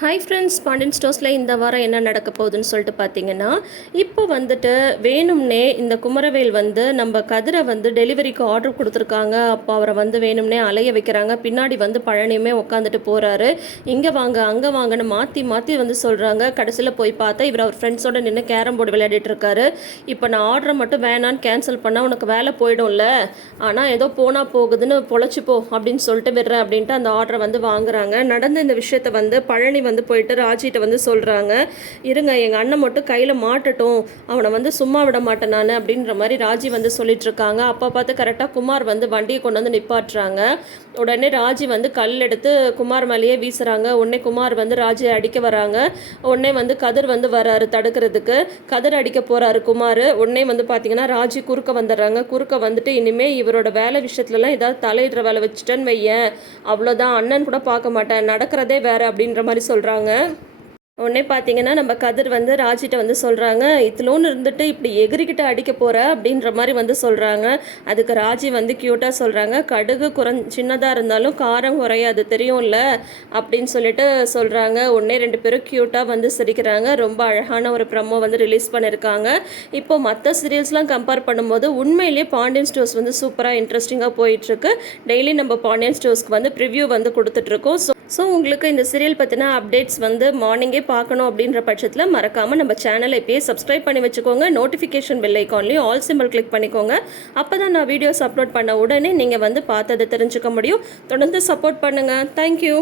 Hi friends Pandian ஸ்டோர்ஸில் இந்த வாரம் என்ன நடக்க போகுதுன்னு சொல்லிட்டு பார்த்தீங்கன்னா இப்போ வந்துட்டு வேணும்னே இந்த குமரவேல் வந்து நம்ம கதிரை வந்து டெலிவரிக்கு ஆர்டர் கொடுத்துருக்காங்க. அப்போ அவரை வந்து வேணும்னே அலைய வைக்கிறாங்க. பின்னாடி வந்து பழனியுமே உட்காந்துட்டு போகிறாரு இங்கே வாங்க அங்கே வாங்கன்னு மாற்றி மாற்றி வந்து சொல்கிறாங்க கடைசியில் போய் பார்த்தா இவர் அவர் ஃப்ரெண்ட்ஸோட நின்று கேரம் போர்டு விளையாடிட்டு இருக்காரு. இப்போ நான் ஆர்டரை மட்டும் வேணான்னு கேன்சல் பண்ணால் உனக்கு வேலை போயிடும்ல. ஆனால் ஏதோ போனால் போகுதுன்னு பொழைச்சி போ அப்படின்னு சொல்லிட்டு விடுறேன் அப்படின்ட்டு அந்த ஆர்டரை வந்து வாங்குறாங்க. நடந்த இந்த விஷயத்தை வந்து பழனி வந்து போயிட்டு ராஜிட்ட வந்து சொல்கிறாங்க இருங்க எங்கள் அண்ணன் மட்டும் கையில் மாட்டட்டும். அவனை வந்து சும்மா விட மாட்டேன் நான் அப்படின்ற மாதிரி ராஜி வந்து சொல்லிட்டு இருக்காங்க அப்போ பார்த்து கரெக்டாக குமார் வந்து வண்டியை கொண்டு வந்து நிப்பாட்டுறாங்க. உடனே ராஜி வந்து கல் எடுத்து குமார் மேலேயே வீசுகிறாங்க உடனே குமார் வந்து ராஜியை அடிக்க வராங்க. உடனே வந்து கதிர் வந்து வராரு தடுக்கிறதுக்கு. கதிர் அடிக்க போகிறாரு குமார். உடனே வந்து பார்த்தீங்கன்னா ராஜி குறுக்க வந்துடுறாங்க. குறுக்க வந்துட்டு இனிமேல் இவரோட வேலை விஷயத்துலலாம் ஏதாவது தலையிடுற வேலை வச்சுட்டேன்னு வையேன். அவ்வளோதான் அண்ணன் கூட பார்க்க மாட்டேன். நடக்கிறதே வேறு அப்படின்ற மாதிரி சொல்கிறாங்க உடனே பார்த்தீங்கன்னா நம்ம கதிர் வந்து ராஜிட்ட வந்து சொல்கிறாங்க இத்திலோன்னு இருந்துட்டு இப்படி எகிரிக்கிட்ட அடிக்க போகிற அப்படின்ற மாதிரி வந்து சொல்கிறாங்க அதுக்கு ராஜி வந்து க்யூட்டாக சொல்கிறாங்க கடுகு குறைஞ் சின்னதாக இருந்தாலும் காரம் குறையாது தெரியும்ல? அப்படின்னு சொல்லிட்டு சொல்கிறாங்க உடனே ரெண்டு பேரும் க்யூட்டாக வந்து சிரிக்கிறாங்க. ரொம்ப அழகான ஒரு ப்ரமோ வந்து ரிலீஸ் பண்ணியிருக்காங்க இப்போ மற்ற சீரியல்ஸ்லாம் கம்பேர் பண்ணும்போது உண்மையிலேயே பாண்டியன் ஸ்டோர்ஸ் வந்து சூப்பராக இன்ட்ரெஸ்டிங்காக போயிட்டுருக்கு டெய்லி நம்ம பாண்டியன் ஸ்டோர்ஸ்க்கு வந்து ப்ரிவ்யூ வந்து கொடுத்துட்ருக்கோம் ஸோ ஸோ உங்களுக்கு இந்த சீரியல் பற்றின அப்டேட்ஸ் வந்து மார்னிங்கே பார்க்கணும் அப்படின்ற பட்சத்தில் மறக்காமல் நம்ம சேனலை இப்போயே சப்ஸ்கிரைப் பண்ணி வச்சுக்கோங்க. நோட்டிஃபிகேஷன் பெல் ஐக்கான்லேயும் ஆல் சிம்பிள் கிளிக் பண்ணிக்கோங்க. அப்போ தான் நான் வீடியோஸ் அப்லோட் பண்ண உடனே நீங்கள் வந்து பார்த்ததை தெரிஞ்சுக்க முடியும். தொடர்ந்து சப்போர்ட் பண்ணுங்கள் தேங்க்யூ